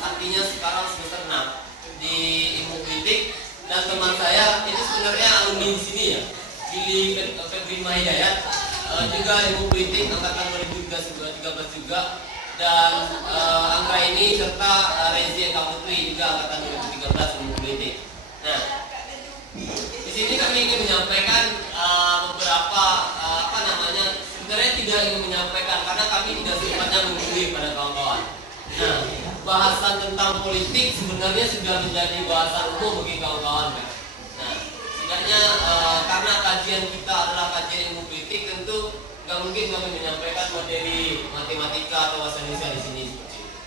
Artinya sekarang semester 6 di ilmu politik, dan teman saya itu sebenarnya alumni di sini ya, Billy Febri Mahidayat, juga ilmu politik angkatan 2013 juga, dan Anggra ini serta Rezi Eka Putri juga angkatan 2013 ilmu politik. Nah, di sini kami ingin menyampaikan beberapa sebenarnya tidak ingin menyampaikan karena kami tidak sempatnya mengunjungi pada kawan-kawan. Nah, bahasan tentang politik sebenarnya sudah menjadi bahasan umum bagi kawan-kawan kan. Nah, setidaknya karena kajian kita adalah kajian ilmu politik, tentu nggak mungkin kami menyampaikan materi matematika atau bahasa Indonesia di sini seperti itu.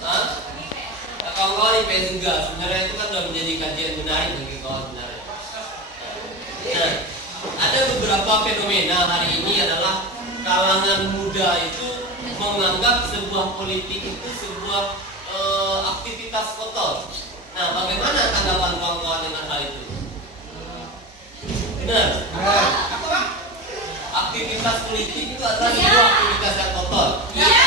Nah, kawan-kawan IPS juga sebenarnya itu kan sudah menjadi kajian menarik bagi kawan sebenarnya. Nah, ada beberapa fenomena hari ini adalah kalangan muda itu menganggap sebuah politik itu sebuah aktivitas kotor. Nah, bagaimana tanggapan kawan-kawan dengan hal itu? Benar? Aktivitas politik itu adalah sebuah aktivitas yang kotor. Iya.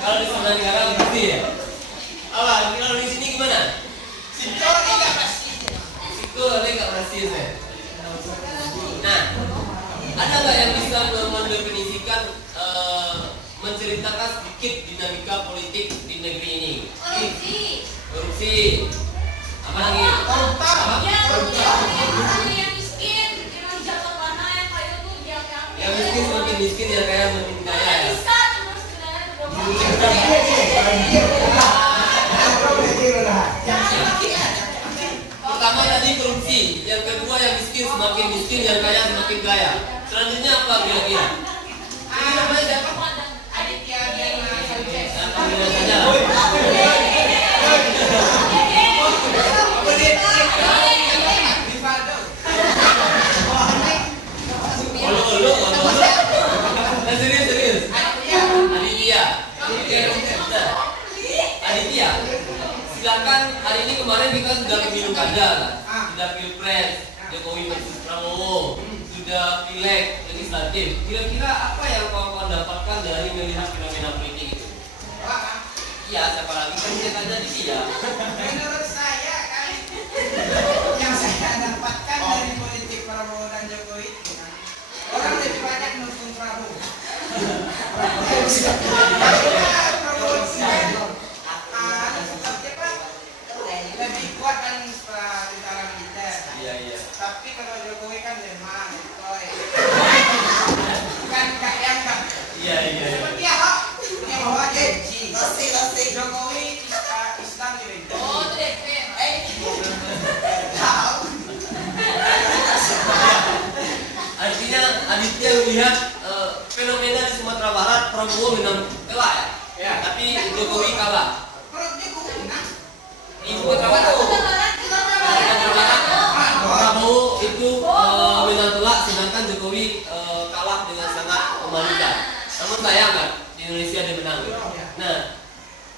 Kalau di sebelah negara berarti ya. Kalau di sini gimana? Nggak berhasil ya. Nah, ada nggak yang bisa mendefinisikan, menceritakan sedikit dinamika politik di negeri ini? Korupsi. Apa lagi? Yang miskin, yang jatuh mana yang kaya tuh yang miskin semakin miskin, yang kaya semakin kaya ya. Pertama tadi korupsi, yang kedua yang miskin semakin miskin, yang kaya semakin kaya. Selanjutnya apa kira-kira? Ini namanya siapa? Aditya serius. Aditya. Silakan, hari ini kemarin kita sudah pemilu kada, sudah pilpres, Jokowi versus Prabowo, sudah pileg legislatif. Kira-kira apa yang kawan-kawan dapatkan dari melihat fenomena politik itu? Iya, siapa lagi kan kita tanya di dia. Menurut saya kan yang saya dapatkan dari politik Prabowo dan Jokowi itu kan, orang lebih banyak mendukung Prabowo. Lebih kuat kan secara militer. Iya. Tapi kalau Jokowi kan lemah, kan yang kan. Iya. Seperti Ahok yang bawa janji. Jokowi Islam gitu. Oh, itu deh. Artinya Aditya melihat fenomena di Sumatera Barat, Prabowo menang telak ya. Tapi Jokowi kalah. Di Sumatera Barat Prabowo itu menang telak, sedangkan Jokowi kalah dengan sangat memalukan. Namun sayang kan di Indonesia dia menang. Nah,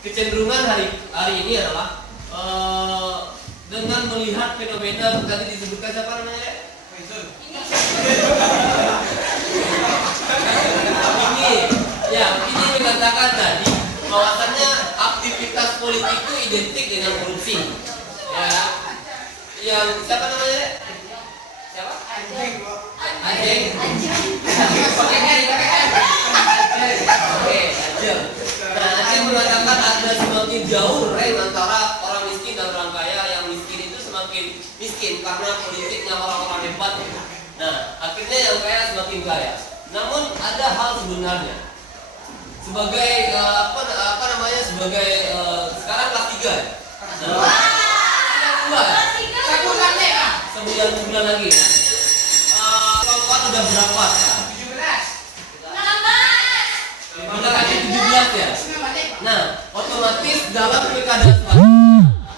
kecenderungan hari ini adalah dengan melihat fenomena tadi disebutkan siapa namanya? Ini mengatakan tadi bahwasannya aktivitas politik itu identik dengan korupsi. Ya, yang siapa namanya? Siapa? Anjing. Oke, Anjing. Nah, Anjing mengatakan ada semakin jauh rank antara orang miskin dan orang kaya. Yang miskin itu semakin miskin karena politiknya orang-orang hebat. Nah, akhirnya yang kaya semakin kaya. Namun ada hal sebenarnya. Sebagai sekarang kelas 3 ya. Sebulan lagi. Kawan-kawan udah berapa ya? 17. Udah lagi 17 ya. Nah, otomatis dalam pilkada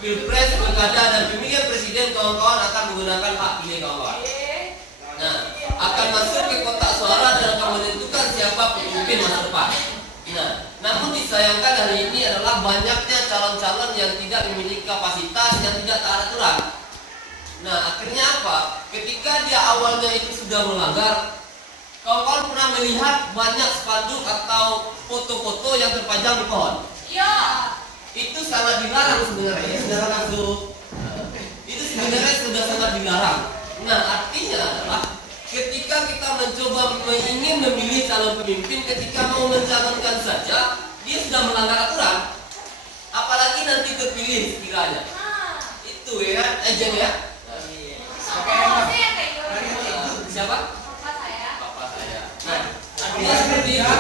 pilpres, pilkada dan pemilihan presiden kawan-kawan akan menggunakan hak pilih kawan-kawan. Nah, akan masuk ke kotak suara dan akan pemimpin masa depan. Nah, namun disayangkan hari ini adalah banyaknya calon-calon yang tidak memiliki kapasitas, yang tidak taat aturan. Nah, akhirnya apa? Ketika dia awalnya itu sudah melanggar, kawan-kawan pernah melihat banyak spanduk atau foto-foto yang terpajang di pohon. Iya. Itu sangat dilarang sebenarnya, saudara masuk. Itu sebenarnya sudah sangat dilarang. Nah, artinya adalah ketika kita mencoba ingin memilih calon pemimpin, ketika mau mencalonkan saja, dia sudah melanggar aturan. Apalagi nanti terpilih sekiranya. Nah. Itu ya kan, Ejeng ya. Oh, saya kayak gitu. Siapa? Papa saya. Bapak saya. Nah, artinya seperti itu.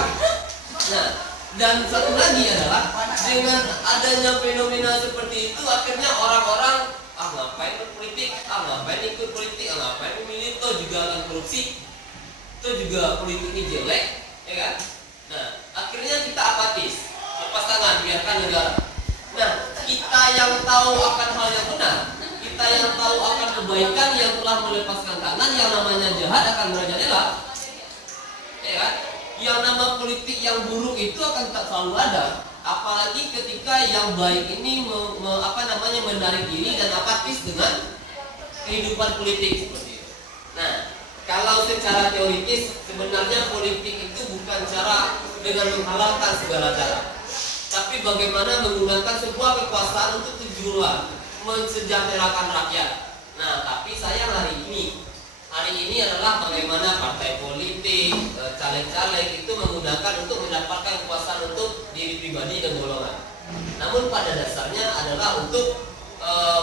Nah, dan satu lagi adalah dengan adanya fenomena seperti itu, akhirnya orang-orang ngapain berpolitik, ngapain ikut politik, ngapain memilih, toh juga akan korupsi, toh juga politik ini jelek, ya kan? Nah, akhirnya kita apatis, lepas tangan, biarkan negara. Nah, kita yang tahu akan hal yang benar, kita yang tahu akan kebaikan yang telah melepaskan tangan, yang namanya jahat akan merajalela, ya kan? Yang nama politik yang buruk itu akan tak selalu ada. Apalagi ketika yang baik ini menarik diri dan apatis dengan kehidupan politik seperti itu. Nah, kalau secara teoritis sebenarnya politik itu bukan cara dengan menghalalkan segala cara, tapi bagaimana menggunakan sebuah kekuasaan untuk tujuan mensejahterakan rakyat. Nah, tapi sayang hari ini adalah bagaimana partai politik, caleg-caleg itu menggunakan untuk mendapatkan kekuasaan untuk diri pribadi dan golongan. Namun pada dasarnya adalah untuk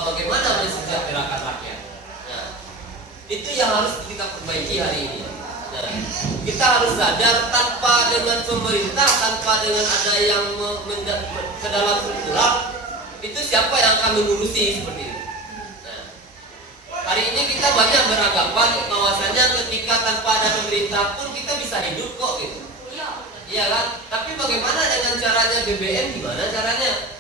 bagaimana mensejahterakan rakyat. Nah, itu yang harus kita perbaiki hari ini. Nah, kita harus sadar tanpa dengan pemerintah, tanpa dengan ada yang ke dalam struktural, itu siapa yang akan mengurusi seperti itu. Hari ini kita banyak beranggapan bahwasanya ketika tanpa ada pemerintah pun kita bisa hidup kok gitu. Iya kan? Tapi bagaimana dengan caranya BBM, gimana caranya?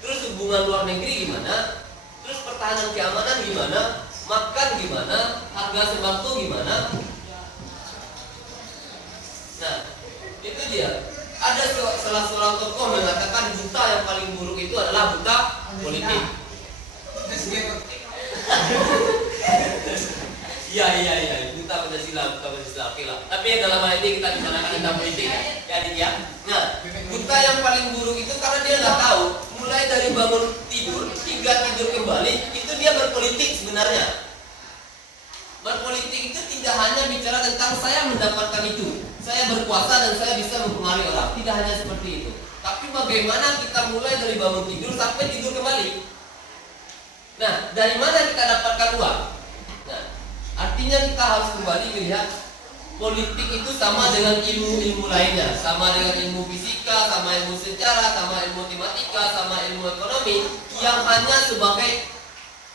Terus hubungan luar negeri gimana? Terus pertahanan keamanan gimana? Makan gimana? Harga sembako gimana? Nah, itu dia. Ada salah seorang tokoh mengatakan buta yang paling buruk itu adalah buta politik. Iya, buta Pancasila. Oke lah. Tapi dalam hal ini kita bicarakan tentang politik ya, ya. Nah, buta yang paling buruk itu karena dia nggak tahu. Mulai dari bangun tidur hingga tidur kembali, itu dia berpolitik sebenarnya. Berpolitik itu tidak hanya bicara tentang saya mendapatkan itu, saya berkuasa dan saya bisa mempengaruhi orang. Tidak hanya seperti itu. Tapi bagaimana kita mulai dari bangun tidur sampai tidur kembali. Nah, dari mana kita dapatkan uang? Nah, artinya kita harus kembali melihat politik itu sama dengan ilmu-ilmu lainnya, sama dengan ilmu fisika, sama ilmu sejarah, sama ilmu matematika, sama ilmu ekonomi, yang hanya sebagai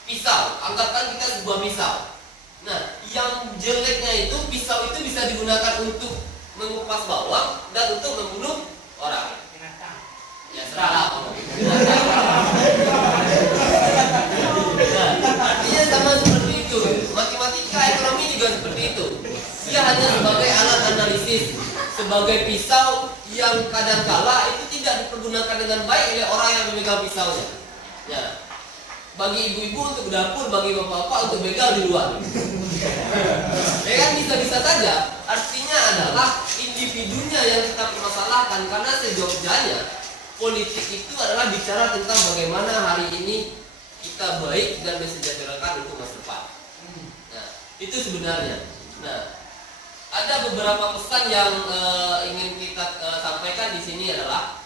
pisau. Anggapkan kita sebuah pisau. Nah, yang jeleknya itu pisau itu bisa digunakan untuk mengupas bawang dan untuk membunuh orang. Ya serahlah. Artinya sama seperti itu. Matematika, ekonomi juga seperti itu. Dia hanya sebagai alat analisis, sebagai pisau yang kadangkala itu tidak dipergunakan dengan baik oleh orang yang memegang pisaunya. Ya. Bagi ibu-ibu untuk dapur, bagi bapak-bapak untuk begal di luar. Ya kan bisa-bisa saja. Artinya adalah individunya yang kita permasalahkan, karena sejognya politik itu adalah bicara tentang bagaimana hari ini kita baik dan mensejahterakan untuk masa depan. Nah, itu sebenarnya. Nah, ada beberapa pesan yang ingin kita sampaikan di sini adalah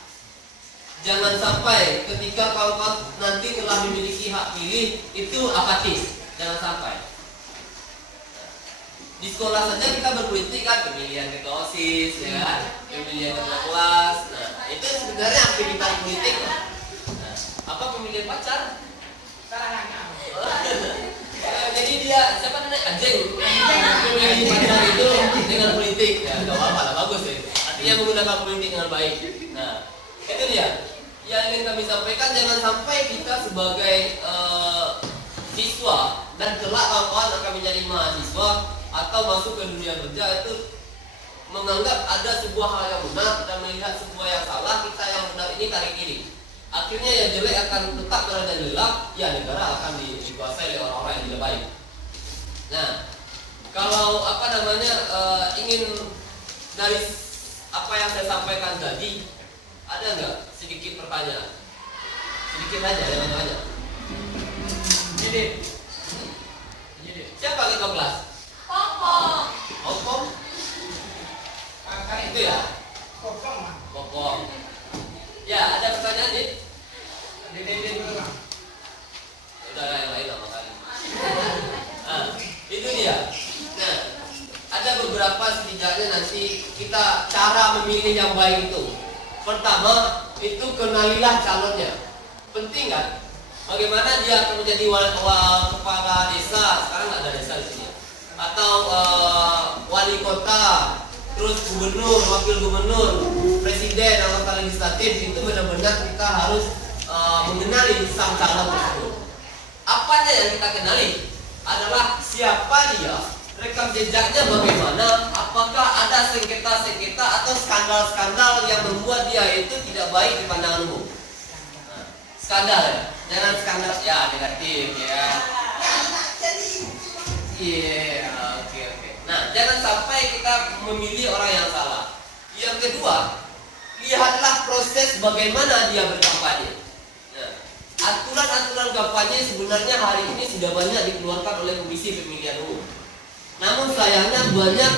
jangan sampai ketika kawan-kawan nanti telah memiliki hak pilih itu apatis. Jangan sampai. Di sekolah saja kita berpolitik kan, pemilihan ketua OSIS, ya kan? Pemilihan ketua kelas. Nah, itu sebenarnya aktivitas politik. Nah, apa pemilihan pacar? Jadi dia siapa namanya Ajeng memilih pacar itu dengan politik. Ya nggak apa-apa lah, bagus deh. Artinya menggunakan politik dengan baik. Nah, itu dia. Yang ingin kami sampaikan, jangan sampai kita sebagai siswa dan kelak kawan-kawan akan menjadi mahasiswa atau masuk ke dunia kerja itu menganggap ada sebuah hal yang benar dan melihat sebuah yang salah, kita yang benar ini tarik kiri. Akhirnya yang jelek akan tetap merajalela, ya negara akan dikuasai oleh orang-orang yang tidak baik. Nah, kalau ingin dari apa yang saya sampaikan tadi, ada nggak sedikit pertanyaan? Sedikit aja, jangan banyak. Jadi, siapa ketua kelas? Pokok. Opom? Itu ya? Kokong mah. Popom. Ya, ada pertanyaan nih? Dede dulu lah. Udah yang lain lama kali. Nah, itu dia. Nah, ada beberapa setidaknya nanti kita cara memilih yang baik itu. Pertama, itu kenalilah calonnya. Penting kan? Bagaimana dia akan menjadi kepala desa? Sekarang nggak ada desa di sini. Atau wali kota, terus gubernur, wakil gubernur, presiden, anggota legislatif, itu benar-benar kita harus mengenali sang calon tersebut. Apanya yang kita kenali adalah siapa dia, rekam jejaknya bagaimana, apakah ada sengketa-sengketa atau skandal-skandal yang membuat dia itu tidak baik di pandangan umum. Nah, skandal ya, jangan skandal ya negatif ya. Iya, oke. Nah, jangan sampai kita memilih orang yang salah. Yang kedua, lihatlah proses bagaimana dia berkampanye. Nah, aturan-aturan kampanye sebenarnya hari ini sudah banyak dikeluarkan oleh Komisi Pemilihan Umum. Namun sayangnya banyak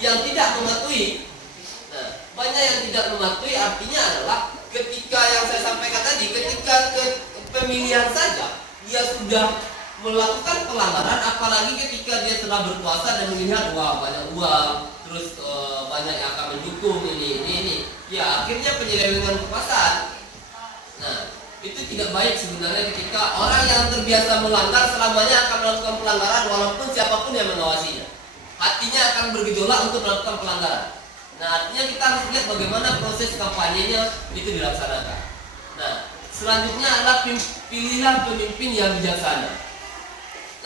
yang tidak mematuhi. Nah, banyak yang tidak mematuhi artinya adalah ketika yang saya sampaikan tadi, ketika pemilihan saja dia sudah melakukan pelanggaran, apalagi ketika dia telah berkuasa dan melihat wah banyak uang, terus banyak yang akan mendukung ini. Ya akhirnya penyelewengan kekuasaan. Nah, itu tidak baik sebenarnya ketika orang yang terbiasa melanggar selamanya akan melakukan pelanggaran walaupun siapapun yang mengawasinya. Hatinya akan bergejolak untuk melakukan pelanggaran. Nah, artinya kita harus lihat bagaimana proses kampanyenya itu dilaksanakan. Nah, selanjutnya adalah pilihlah pemimpin yang bijaksana.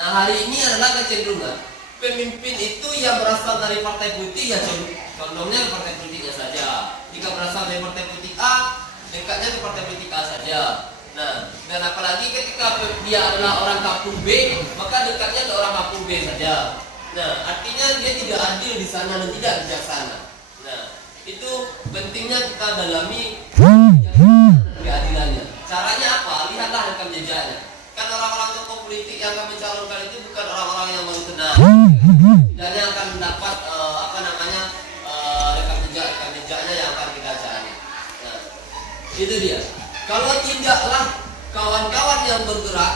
Nah, hari ini adalah kecenderungan pemimpin itu yang berasal dari partai politik, ya contohnya partai politiknya saja. Jika berasal dari partai politik A, dekatnya ke partai politik A saja. Nah, dan apalagi ketika dia adalah orang kampung B, maka dekatnya ke orang kampung B saja. Nah, artinya dia tidak adil di sana dan tidak bijaksana. Nah, itu pentingnya kita dalami keadilannya. Caranya apa? Lihatlah rekam jejaknya. Kan orang-orang tokoh politik yang akan mencalonkan itu bukan orang-orang yang baru kenal. Dan yang akan mendapat rekam jejaknya yang akan kita cari. Nah, itu dia. Kalau tidaklah kawan-kawan yang bergerak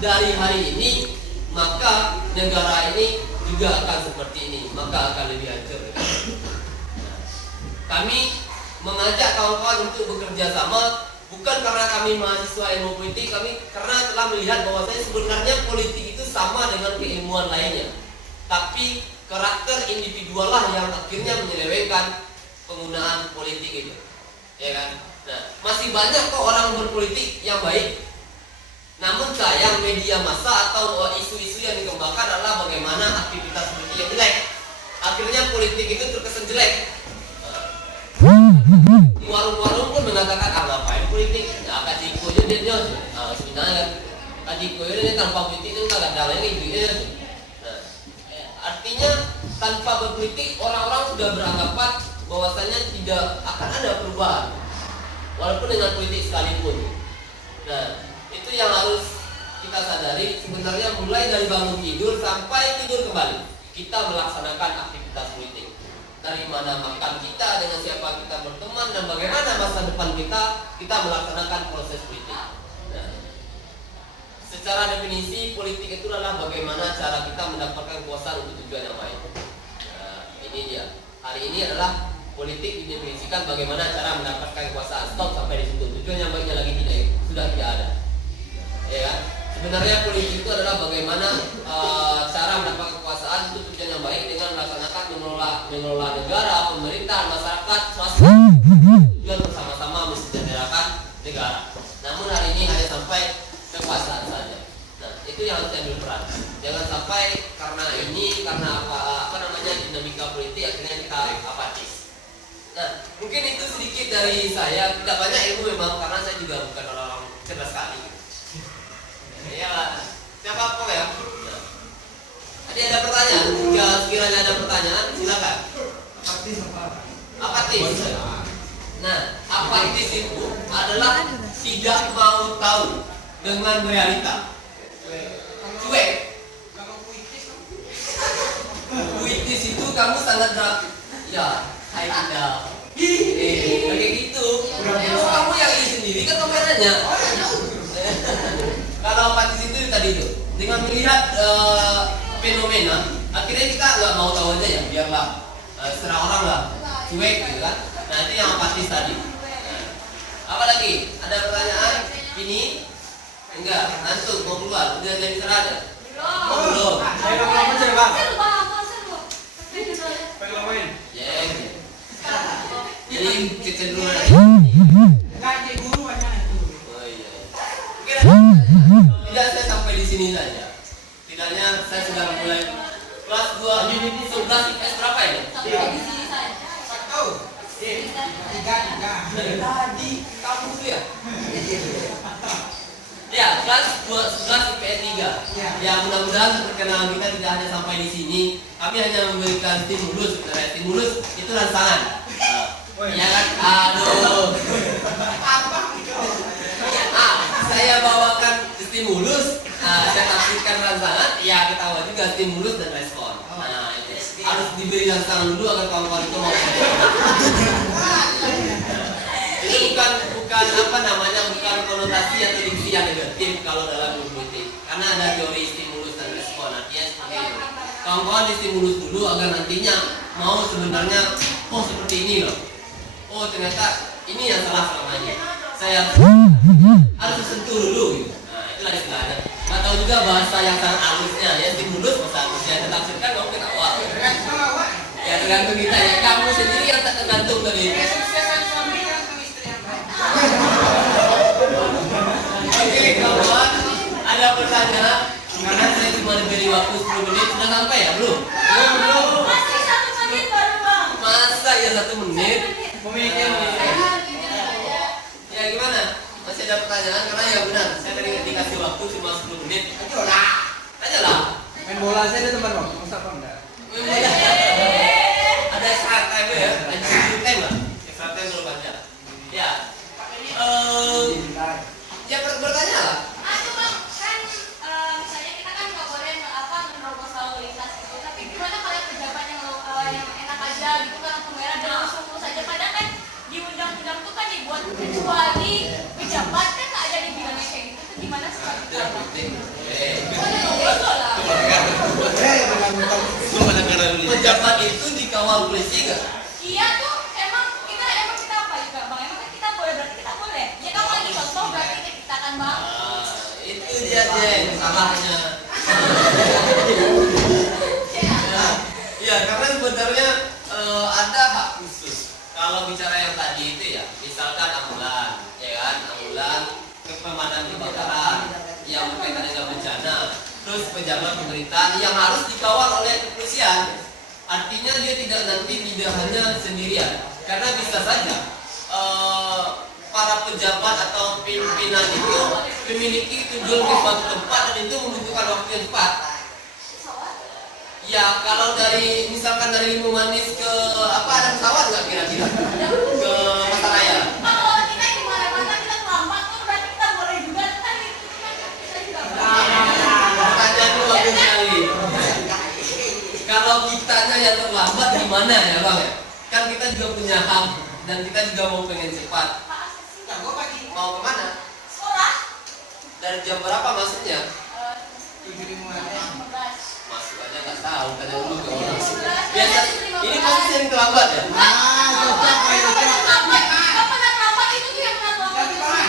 dari hari ini, maka negara ini juga akan seperti ini, maka akan lebih hancur. Nah, kami mengajak kawan-kawan untuk bekerja sama. Bukan karena kami mahasiswa ilmu politik, kami karena telah melihat bahwasanya sebenarnya politik itu sama dengan keilmuan lainnya. Tapi karakter individual lah yang akhirnya menyelewengkan penggunaan politik itu. Ya kan? Nah, masih banyak kok orang berpolitik yang baik. Namun sayang media massa atau isu-isu yang dikembangkan adalah bagaimana aktivitas politik yang jelek. Akhirnya politik itu terkesan jelek. Warung-warung pun mengatakan ngapain politik? Nah, kajiko dia sebenarnya kajiko ini tanpa politik itu nggak ada lagi gitu. Nah, artinya tanpa berpolitik orang-orang sudah beranggapan bahwasanya tidak akan ada perubahan, walaupun dengan politik sekalipun. Nah, itu yang harus kita sadari sebenarnya mulai dari bangun tidur sampai tidur kembali kita melaksanakan aktivitas politik. Dari mana makan kita, dengan siapa kita berteman, dan bagaimana masa depan kita melaksanakan proses politik. Nah, secara definisi politik itu adalah bagaimana cara kita mendapatkan kekuasaan untuk tujuan yang baik. Nah, ini dia. Hari ini adalah politik didefinisikan bagaimana cara mendapatkan kekuasaan. Stop sampai di situ. Tujuan yang baiknya lagi sudah tidak ada. Ya kan? Sebenarnya politik itu adalah bagaimana cara mendapatkan kekuasaan untuk tujuan yang baik dengan melaksanakan mengelola negara, pemerintahan, masyarakat, swasta, tujuan bersama-sama mensejahterakan negara. Namun hari ini hanya sampai kekuasaan saja. Nah, itu yang harus diambil peran. Jangan sampai karena dinamika politik akhirnya kita apatis. sedikit dari saya, tidak banyak ilmu memang karena saya juga bukan orang cerdas sekali. Ya, siapa kok ya? Nah. Tadi ada pertanyaan, jika sekiranya ada pertanyaan silakan. Apatis. Nah, apatis itu adalah tidak mau tahu dengan realita. Cuek. Puitis itu kamu sangat ya, hai tidak. Kayak gitu. Kalau kamu yang ini sendiri kan kameranya. Kalau apatis itu tadi itu dengan melihat fenomena, akhirnya kita nggak mau tahu aja ya, biarlah serah orang lah, cuek gitu kan. Nah itu yang apatis tadi. Nah, apa lagi? Ada pertanyaan? Ini? Enggak, ngantuk mau keluar, udah jadi serah aja. Oh, belum. Saya lama-lama aja, Bang. Jadi kecenderungan. Gaji guru banyak itu. Oh iya. Tidak saya sampai di sini saja. Tidaknya saya sudah mulai kelas 2 unit 11 IPS berapa ini? Sampai di sini saja. Satu. Tiga. Dari tadi kamu tuh ya? Ya, kelas 11 IPS 3. Ya, mudah-mudahan perkenalan kita tidak hanya sampai di sini. Kami hanya memberikan stimulus. Stimulus itu rangsangan. Ya kan? Aduh. Saya bawakan stimulus. Saya tafsirkan rangsangan. Ya, ketahuan juga stimulus dan respon. Nah, itu harus diberi rangsangan dulu agar kawan-kawan itu mau. Itu bukan apa namanya, bukan konotasi atau diksi yang negatif kalau dalam politik. Karena ada teori stimulus dan respon. Artinya seperti itu. Kawan-kawan distimulus dulu agar nantinya mau sebenarnya, oh seperti ini loh. Oh ternyata ini yang salah selamanya. Saya harus sentuh dulu gitu. Nah itulah istilahnya. Nggak tahu juga bahasa yang sangat halusnya ya, stimulus bahasa halusnya ditafsirkan kamu ketawa. Ya tergantung kita ya. Kamu sendiri yang tak tergantung dari itu. Oke kawan, ada pertanyaan? Karena saya cuma diberi waktu 10 menit, sudah sampai ya? Belum? Belum. Masih 1 menit baru, Bang. Masa ya 1 menit? Ya gimana? Masih ada pertanyaan? Karena ya benar, saya tadi dikasih waktu cuma 10 menit. Aja lah. Main bola saya ada teman, Bang. Masa apa enggak? Ada extra time ya? Ada extra time lah. Extra time belum ada. Ya. Ya bertanya lah. Aduh, Bang, kan misalnya kita kan nggak boleh menerobos lalu lintas gitu. Tapi gimana kalau pejabat yang enak aja gitu kan, lampu merah dan langsung lurus aja. Padahal kan di undang-undang tuh kan dibuat kecuali pejabat kan nggak ada dibilangnya kayak gitu. Itu gimana sih Pak? Itu yang penting. Pejabat itu dikawal polisi nggak? Iya tuh emang kita apa juga Bang? Emang kan kita boleh, berarti kita boleh. Ya kamu lagi contoh berarti kita kan Bang. Itu dia Jeng, salahnya. Ya karena sebenarnya ada hak khusus. Kalau bicara yang tadi itu ya, misalkan ambulan, ya kan, ambulan pemadam kebakaran yang berkaitan dengan bencana, terus pejabat pemerintah yang harus dikawal oleh kepolisian. Artinya dia tidak hanya sendirian, karena bisa saja para pejabat atau pimpinan itu memiliki tujuan ke suatu tempat dan itu membutuhkan waktu yang cepat. Ya kalau dari misalkan dari Limau Manis ke apa, ada pesawat nggak kira-kira ke Pasaraya? Kalau kita di mana-mana kita terlambat tuh berarti kita boleh juga kan itu kita juga Pertanyaan itu bagus sekali. Kalau kitanya yang terlambat gimana ya Bang ya? Kan kita juga punya hak dan kita juga mau pengen cepat. Mau kemana? sekolah. Dari jam berapa masuknya? 15. Masuk aja nggak tahu, tanya dulu ke orang. Biasa ini posisi yang terlambat ya?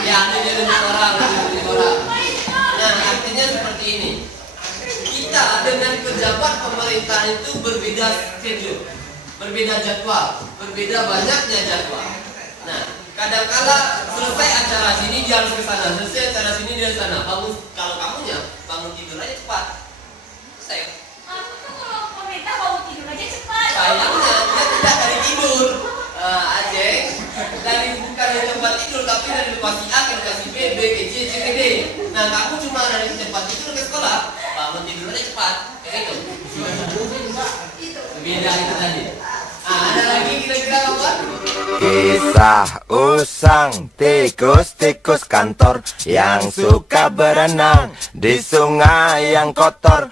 Ya, ada jadi orang. Nah, artinya seperti ini. Kita dengan pejabat pemerintah itu berbeda schedule, berbeda jadwal, berbeda banyaknya jadwal. Nah, kadangkala selesai acara sini dia harus ke sana, selesai acara sini dia ke sana. Bangun, kalau kamunya bangun tidur aja cepat. Saya Aku tuh kalau pemerintah bangun tidur aja cepat. sayangnya dia tidak dari tidur, Ajeng dari tapi dari lokasi A ke lokasi B, B ke C, C ke D. Nah, kamu cuma dari tempat itu ke sekolah, Pak tidurnya cepat, kayak gitu. Beda itu tadi. Ah, ada lagi kira-kira apa? Kisah usang tikus-tikus kantor yang suka berenang di sungai yang kotor.